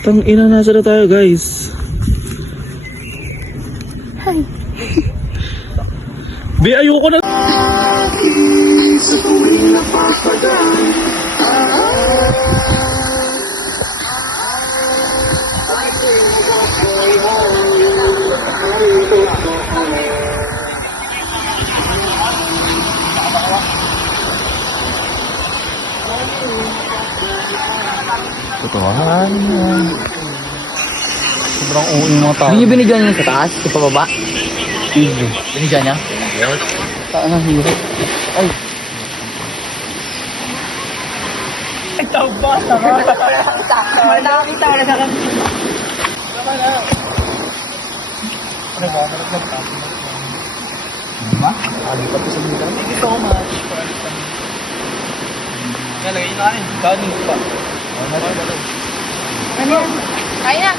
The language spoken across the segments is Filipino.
Tang ina, nasa na tayo guys. Hi. Be, ayoko na. Totohan yan. Sobrang uwi mga tao. Hindi niyo binigyan niya sa taas? Sa pababa? Easy. Binigyan niya? Saan ang hiro? Ay. Ay, tawba. Nakakita ko na sa akin. Ano ba? Diba? Alipat ko sa dito. Thank you so much. Nalagay na kanin. Kanin pa. Ano? Kaya na.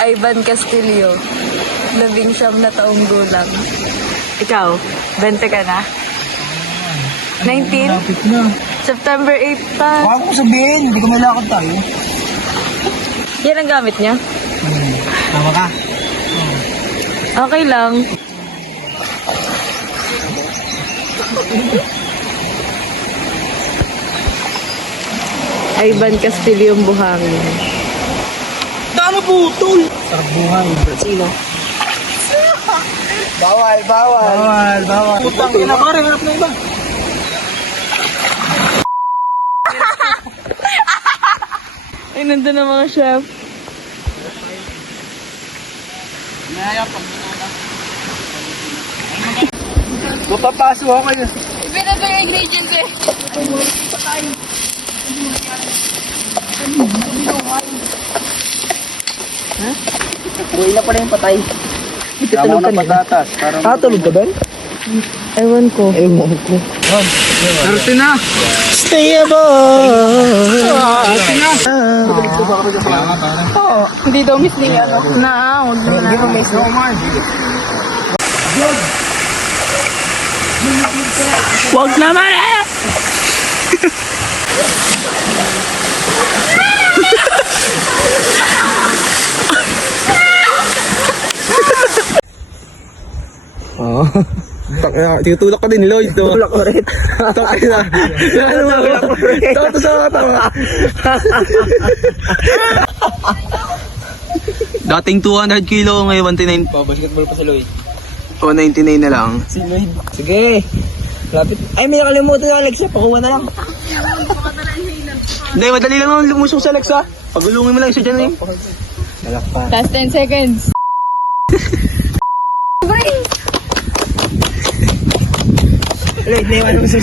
Ivan Castillo, 19 na taong gulang. Ikaw, 20 ka na? 19? Lapit na. September 8 pa. Baka ko sabihin, hindi ko may lakad tayo. Yan ang gamit niya? Tama ka. Okay lang. Ivan Castillo yung buhangin. Dami putol. Sarap buhay. Sino? Bawal, bawal. Bawal, bawal. Putang ina, pare, hanap na iba. Ay, nandun ang mga chef. Mapapaso ako kayo. Pinag yung ingredients eh. Buhay na pala yung patay. Tulog ka nila. patatas. Tulog ka ba? Ewan ko. Ewan ko. Darte na. Stay above. Oo. Hindi daw miss niya ano. Huwag naman Hindi mo ako. miss no man. Wag naman eh. Oo. Tinutulak ka din, Lloyd. Tulak ko rin. Takay na. Tulak ko rin. Tato sa mata. Dating 200 kilo, ngayon 199. Basketball pa si Lloyd. O 99 na lang. Si Lloyd. Sige. Lapit. Ay, may nakalimutan na Alexa. Pakuha na lang. Hindi, madali lang naman lumusong sa Alexa. Pagulungin mo lang isa dyan eh. Nalakpan. Last 10 seconds. Lloyd, naiwan mo sa